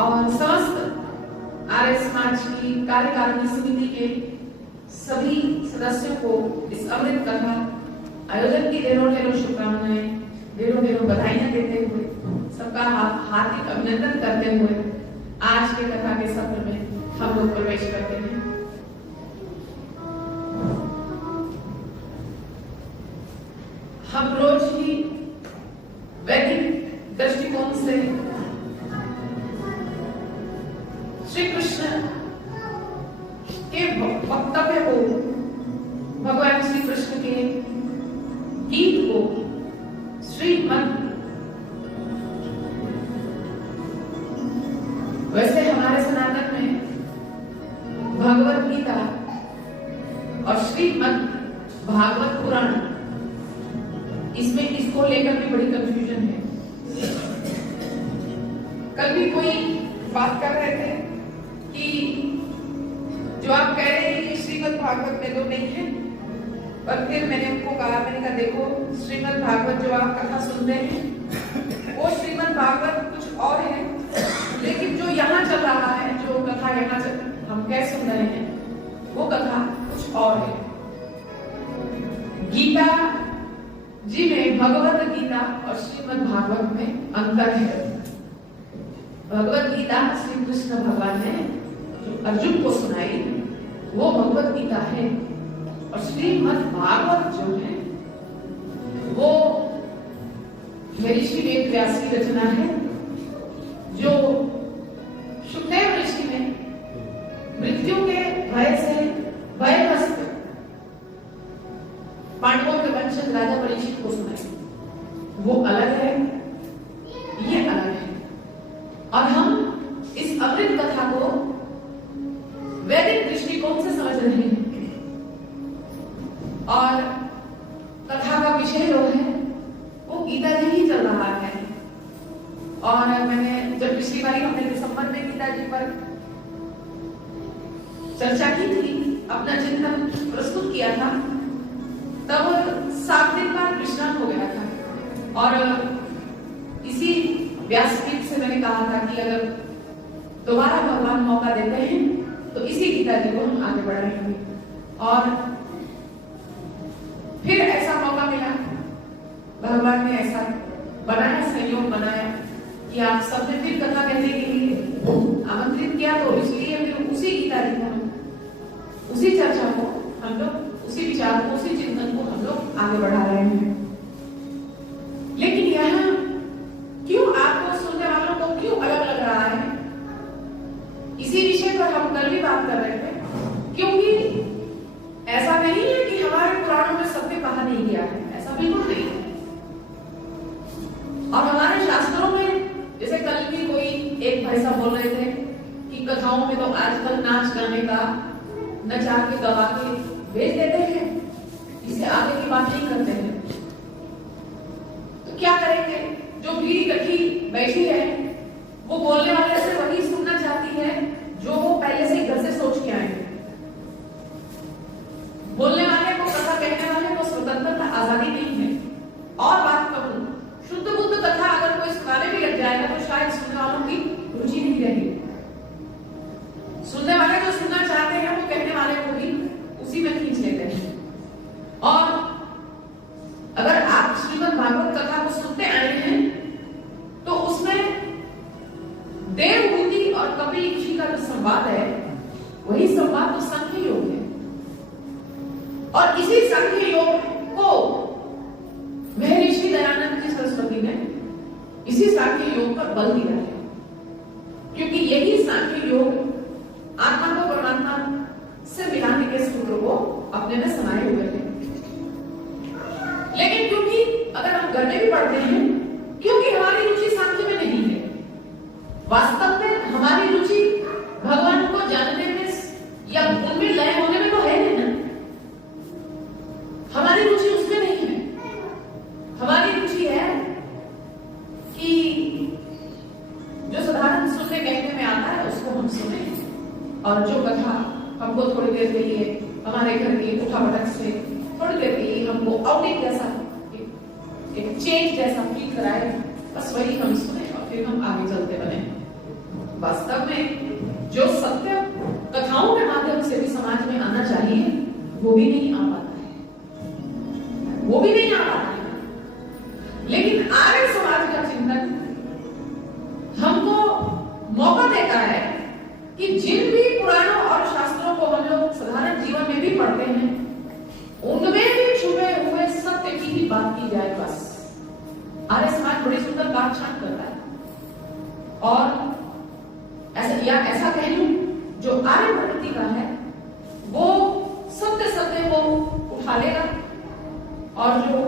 और समस्त आर्य समाज की कार्यकारिणी समिति के सभी सदस्यों को इस अमृत कथा आयोजन की ढेरों ढेरों शुभकामनाएं, ढेरों ढेरों बधाइयां देते हुए, सबका हार्दिक अभिनंदन करते हुए आज के कथा के सत्र में हम लोग प्रवेश करते हैं। हम रोज ही वैदिक दृष्टिकोण से श्री कृष्ण के वक्तव्य को, भगवान श्री कृष्ण के गीत को, श्रीमद्, वैसे हमारे सनातन में भगवत गीता और श्रीमद् भागवत पुराण, इसमें इसको लेकर भी बड़ी कंफ्यूजन है। कल भी कोई बात कर रहे थे कि जो आप कह रहे हैं कि श्रीमद् भागवत में तो नहीं है, पर फिर मैंने उनको कहा, मैंने कहा देखो, श्रीमद् भागवत जो आप कथा सुनते हैं वो श्रीमद् भागवत कुछ और है, लेकिन जो यहाँ चल रहा है, जो कथा यहाँ हम कह सुन रहे हैं, वो कथा कुछ और है। गीता जी में, भगवत गीता और श्रीमद् भागवत में अंतर है। भगवत गीता श्री कृष्ण भगवान ने जो अर्जुन को सुनाई वो भगवत गीता है, और श्रीमद् भागवत जो है वो ऋषि वेद व्यास की रचना है, जो शुकदेव ऋषि ने मृत्यु के भय से भयग्रस्त पांडवों के वंशज राजा परीक्षित को सुनाई। वो अलग है, ये अलग है, और हम इस अमृत कथा को वैदिक दृष्टिकोण से समझ रहे हैं। और कथा का विषय जो है वो गीता जी ही चल रहा है। और मैंने जब पिछली बार हमने दिसंबर में गीता जी पर चर्चा की थी, अपना चिंतन प्रस्तुत किया था, तब 7 दिन बाद विश्राम हो गया था। और इसी व्यासपीठ से मैंने कहा था कि अगर दोबारा भगवान मौका देते हैं तो इसी गीता जी को हम आगे बढ़ाएंगे। और फिर ऐसा मौका मिला, भगवान ने ऐसा बनाया, संयोग बनाया कि आप सबने फिर कथा कहने के लिए आमंत्रित किया, तो इसलिए फिर उसी गीता जी को, उसी चर्चा को हम लोग, उसी विचार को, उसी चिंतन को हम लोग आगे बढ़ा रहे हैं। लेकिन यहाँ क्यों आपको, सुनने वालों को क्यों अलग लग रहा है, इसी विषय पर हम कल भी बात कर रहे थे। क्योंकि ऐसा नहीं है कि हमारे पुराणों में सत्य कहा नहीं गया है, ऐसा बिल्कुल नहीं है। और हमारे शास्त्रों में, जैसे कल भी कोई एक भाई साहब बोल रहे थे कि कथाओं में तो आजकल नाच गाने का, नचा के गवा के भेज देते हैं, इसे आगे की बात नहीं करते हैं। तो क्या करेंगे? जो भीड़ इकट्ठी बैठी है वो बोलने वाले से वही सुनना चाहती है जो वो पहले से घर से सोच के आए हैं। बोलने वाले को, कथा कहने वाले को स्वतंत्रता, आजादी नहीं है। और बात कहूं, शुद्ध बुद्ध कथा अगर कोई सुनाने भी लग जाएगा तो शायद सुनने वालों की रुचि नहीं रहेगी। सुनने वाले जो सुनना चाहते हैं वो कहने वाले को भी उसी में खींच लेते हैं। और अगर आप श्रीमद् भागवत कथा को सुनते आए हैं तो उसमें देवहूति और कपिल ऋषि का जो संवाद है, वही संवाद तो सांख्य योग है। और इसी सांख्य योग को महर्षि दयानंद जी सरस्वती ने इसी सांख्य योग पर बल दिया है, क्योंकि यही सांख्य योग आत्मा को परमात्मा से मिलाने के सूत्र को अपने में समाये हुए हैं। लेकिन क्योंकि अगर हम घर में भी पढ़ते हैं, क्योंकि हमारी रुचि सांख्य में नहीं है, वास्तव में हमारी रुचि भगवान को जानने में या उनमें लय होने में तो है नहीं ना। हमारी रुचि उसमें नहीं है। हमारी रुचि है कि जो साधारण सुनने कहने में आता है उसको हम सुने, और जो कथा हमको थोड़ी देर के लिए हमारे घर की उठावटक से थोड़ी देर के लिए हमको आउटिंग जैसा, एक चेंज जैसा फील कराए, बस वही हम सुने और फिर हम आगे चलते बने। बस वो भी नहीं आ पाता है, वो भी नहीं आ पाता है। लेकिन आर्य समाज का चिंतन हमको मौका देता है कि जिन भी पुराणों और शास्त्रों को हम लोग साधारण जीवन में भी पढ़ते हैं, उनमें भी छुपे हुए सत्य की ही बात की जाए। बस आर्य समाज बड़ी सुंदर बात छान करता है, और ऐसा कह लूं, जो आर्य प्रकृति का है वो सत्य को उठा लेगा, और जो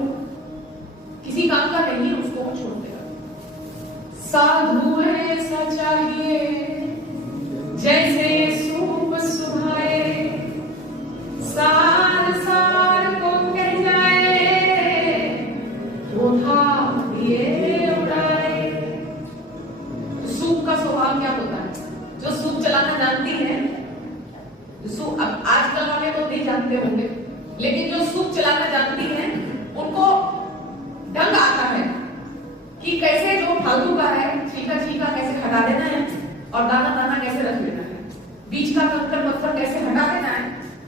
किसी काम का नहीं है उसको वो छोड़ देगा। साधु है ऐसा चाहिए जैसे सूप सुहाए, सार सार को कह जाए, उठा दिए उड़ाए। सूप का स्वभाव क्या होता है? जो सूप चलाना जानती है, सूप अब आजकल वाले तो नहीं जानते होंगे, लेकिन जो सूप चलाना जानती है उनको ढंग आता है कि कैसे जो फालतू का है छिलका कैसे हटा देना है, और दाना कैसे रख लेना है, बीच का कंकर पत्थर कैसे हटा देना है,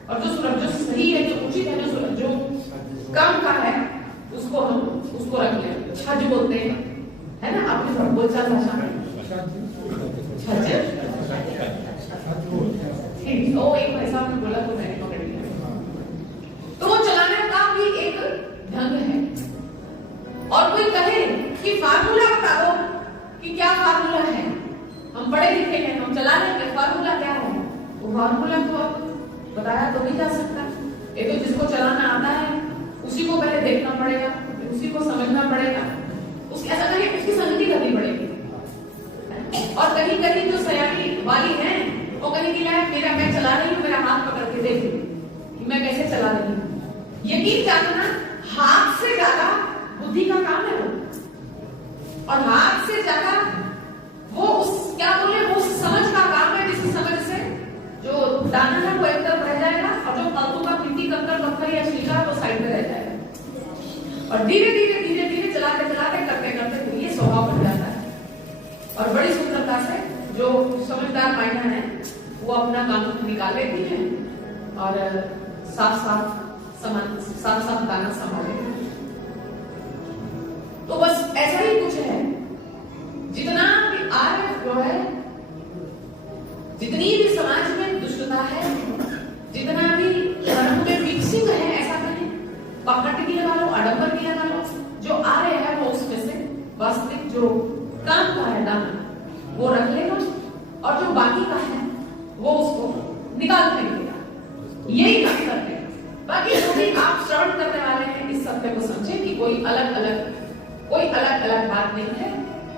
और जो सही है, जो उचित है, जो काम का है उसको रख लेना। छज बोलते हैं, है ना, आपने बोलचाल भाषा में छज। ओ एक भाई साहब ने बोला तो मैंने पकड़ लिया। तो वो चलाने का भी एक ढंग है। और कोई कहे कि फार्मूला बता दो कि क्या फार्मूला है, हम पढ़े लिखे हैं, हम चला लेंगे, फार्मूला क्या है? वो फार्मूला तो बताया तो नहीं जा सकता। ये तो जिसको चलाना आता है उसी को पहले देखना पड़ेगा, उसी को समझना पड़ेगा, उसकी ऐसा कहीं उसकी संगति करनी पड़ेगी। और कहीं कहीं जो सयानी वाली है वो कहीं मैं चला रही हूँ, मेरा हाथ पकड़ के देख कि मैं कैसे चला रही हूँ। यकीन जानना, हाथ से ज्यादा बुद्धि का काम है वो, और हाथ से ज्यादा वो वो समझ का काम है, जिसकी समझ से जो दाना है वो एक तरफ रह जाएगा, और जो फालतू का मिट्टी कंकड़ पत्थर या छिलका वो साइड में रह जाएगा। और धीरे धीरे चलाते करते ये स्वभाव बन जाता है। और बड़ी सुंदरता से जो समझदार माइना है वो अपना काम निकाल लेती है, और साफ दाना संभाले। तो बस ऐसा ही कुछ है। जितना भी आर्य जो है, जितनी भी समाज में दुष्टता है, जितना भी धर्म में मिक्सिंग है, ऐसा कहें, पकड़ की लगा लो, आडंबर की लगा लो, जो आर्य है वो उसमें से वास्तविक जो काम का है दाना वो रख लेगा, और जो बाकी का है वो उसको निकाल फेंकेगा। यही हम करते हैं। बाकी जो भी आप श्रवण करने वाले हैं, इस सत्य को समझे कि कोई अलग अलग बात नहीं है।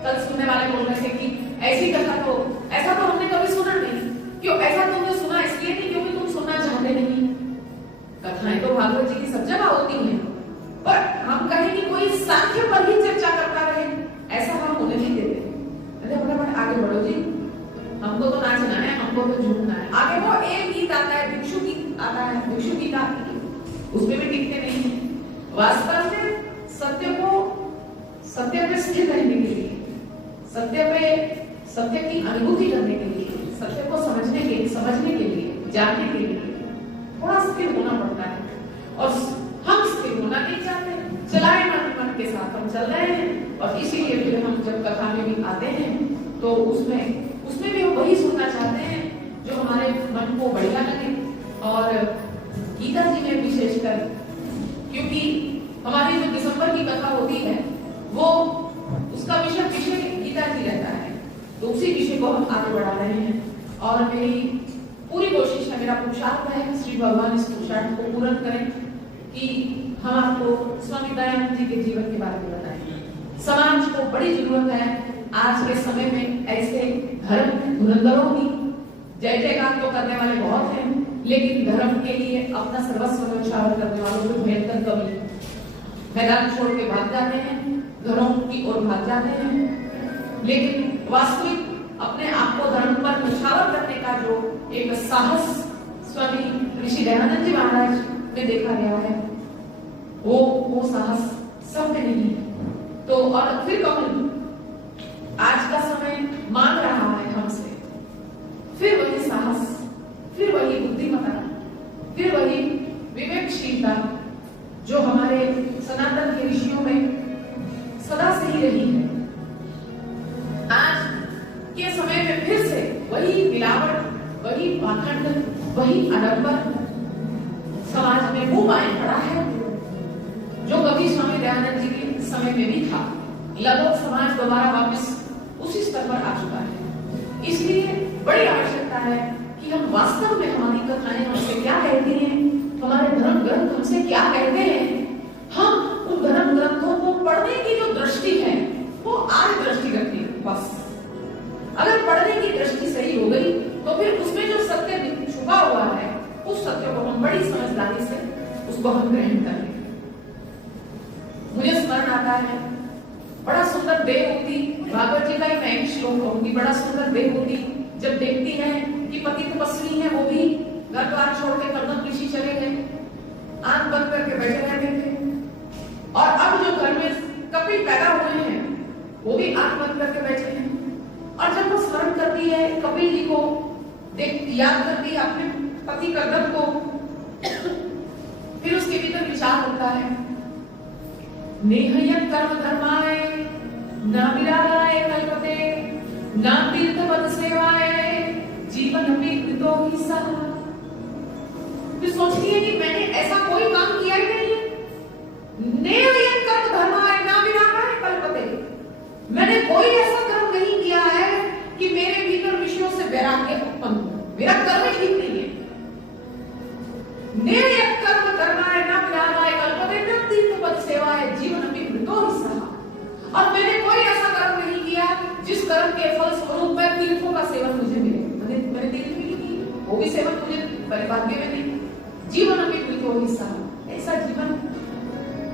कल सुनने वाले बोल रहे थे कि ऐसी कथा तो ऐसा तो हमने कभी सुना नहीं। क्यों ऐसा तुमने सुना? इसलिए नहीं क्योंकि तुम सुनना चाहते नहीं। कथाएं तो भागवत जी की सब जगह होती हैं, पर हम कहें कि कोई सांख्य पर ही चर्चा करता रहे, ऐसा हम उन्हें नहीं देते। अरे फटाफट आगे बढ़ो जी, हमको तो नाचना है, हमको तो झूमना है। आगे वो एक गीत आता है, भिक्षु गीत आता है, भिक्षु गीत आती है, उसमें भी टिकते नहीं है। वास्तव में सत्य पे स्थिर रहने के लिए, सत्य की अनुभूति करने के लिए, सत्य को समझने के लिए, जानने के लिए थोड़ा स्थिर होना पड़ता है। और हम स्थिर होना नहीं चाहते, चलाए मन के साथ हम चल रहे हैं, और इसीलिए फिर हम जब कथा में भी आते हैं तो उसमें भी हम वही सुनना चाहते हैं जो हमारे मन को बढ़िया लगे। और गीता जी में विशेषकर, क्योंकि हमारी जो दिसंबर की कथा होती है वो उसका विषय गीता जी रहता है, तो उसी विषय को हम आगे बढ़ा रहे हैं। और मेरी पूरी कोशिश है, मेरा पुरुषार्थ है, श्री भगवान इस पुरुषार्थ को पूर्ण करें कि हम आपको स्वामी दयानंद जी के जीवन के बारे में बताएं। समाज को बड़ी जरूरत है आज के समय में ऐसे धर्म धुरंधरों की। जय जयकार तो करने वाले बहुत हैं, लेकिन धर्म के लिए अपना सर्वस्व न्यौछावर करने वालों को भयंकर कमी है। मैदान छोड़ के भाग जाते हैं, घरों की ओर भाग जाते हैं, लेकिन वास्तविक अपने आप को धर्म पर न्यौछावर करने का जो एक साहस स्वामी ऋषि दयानंद जी महाराज में देखा गया है, वो साहस सब में नहीं है। तो और फिर कहूं, आज का समय मांग रहा है हमसे फिर वही साहस, फिर वही बुद्धिमत्ता, फिर वही में फिर से वही मिलावट, वही पाखंड, वही आडंबर समाज में वो मायने पड़ा है जो कभी स्वामी दयानंद जी के समय में भी था। लगभग समाज दोबारा वापस उसी स्तर पर आ चुका है। इसलिए बड़ी आवश्यकता है कि हम वास्तव में हमारी कथाएं हमसे क्या कहती हैं, हमारे धर्म ग्रंथ हमसे क्या कहते हैं, हम उन धर्म ग्रंथों को पढ़ने की जो दृष्टि है वो आर्य दृष्टि रखती है। बस अगर पढ़ने की दृष्टि सही हो गई तो फिर उसमें जो सत्य छुपा हुआ है उस सत्य को हम बड़ी समझदारी से उसको हम ग्रहण कर लें। मुझे स्मरण आता है बड़ा सुंदर देवहूति, भागवत जी का ही मैं एक श्लोक कहूंगी। बड़ा सुंदर देवहूति जब देखती है कि पति तपस्वी है, वो भी घर द्वार छोड़ के कर्दम ऋषि चले गए, आंख बंद करके बैठे रहते थे, और अब जो घर में कपिल पैदा हुए हैं वो भी आंख बंद करके बैठे हैं। और जब वो स्मरण करती है कपिल जी को, याद करती है अपने पति कर्दम को, फिर उसके भीतर विचार होता है, नेहयत् कर्म धर्माय न विरागाय कल्पते न तीर्थपद सेवाय जीवनमपि कृतो हि सः। फिर सोचती है कि मैंने ऐसा कोई काम किया ही नहीं है। नेहयत् कर्म धर्माय न विरागाय कल्पते, मैंने कोई ऐसा कर्म नहीं किया है कि मेरे भीतर विषयों से वैराग्य उत्पन्न हो। मेरा कर्म ठीक नहीं है। नेहयत् कर्म धर्माय न विरागाय कल्पते न तीर्थपद सेवाय जीवनमपि कृतो हि सः। और मैंने कोई ऐसा कर्म नहीं किया जिस कर्म के फल स्वरूप में तीर्थों का सेवन मुझे मिले। मैंने तीर्थ भी नहीं किए, वो भी सेवन मुझे परिभाग्य में नहीं। जीवनमपि कृतो हि सः, ऐसा जीवन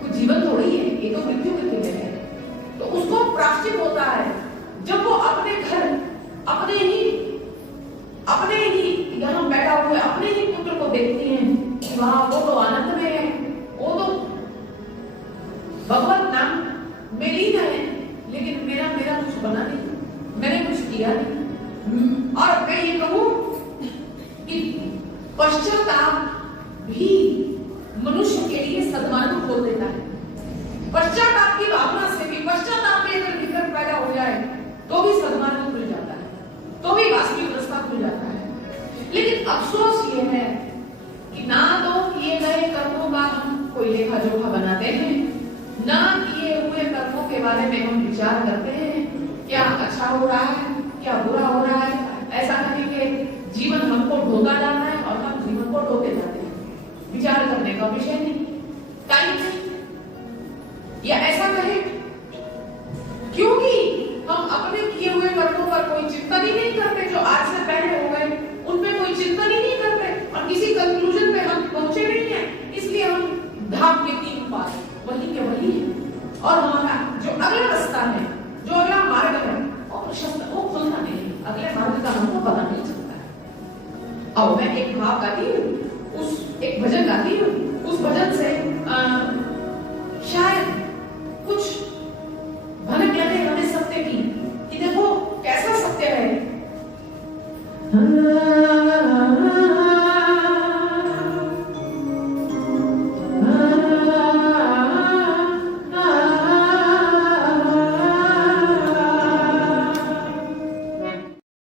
कुछ जीवन थोड़ी है, ये तो मृत्यु के लिए है। तो उसको प्राश्चित होता है जब वो अपने घर, अपने ही यहाँ बैठा हुए अपने ही पुत्र को देखती हैं कि वाह वो तो आनंद में है, वो तो भगवत नाम में लीन है, लेकिन मेरा कुछ बना नहीं, मैंने कुछ किया नहीं। और मैं ये कहूं कि पश्चाताप भी मनुष्य के लिए सद्मार्ग खोल देता है। पश्चाताप की भावना से भी, पश्चाताप में अगर भीतर पैदा हो जाए तो भी सद्मार्ग खुल जाता है, तो भी वास्तविक रास्ता खुल जाता है। लेकिन अफसोस ये है कि ना तो किए गए कर्मों का हम कोई लेखा जोखा बनाते हैं, ना किए हुए कर्मों के बारे में हम विचार करते हैं, क्या अच्छा हो रहा है, क्या बुरा हो रहा है। ऐसा नहीं कि जीवन हमको ढोता जाता है और हम जीवन को ढोते जाते हैं, विचार करने का विषय नहीं। या ऐसा कहे क्योंकि हम अपने किए हुए कर्मों पर कोई चिंतन ही नहीं करते, जो आज से पहले हो गए उन पे कोई चिंतन ही नहीं करते और किसी कंक्लूजन पे हम पहुंचे नहीं है, इसलिए हम धाम के तीन पास वही के वही है। और हमारा जो अगला रास्ता है, जो अगला मार्ग है, वो खुलता नहीं, अगले मार्ग का हमको पता नहीं चलता है। अब मैं एक भाव गाती हूँ, एक भजन गाती हूँ, उस भजन से शायद कुछ भनक लगे हमें सत्य की, कि देखो कैसा सत्य है।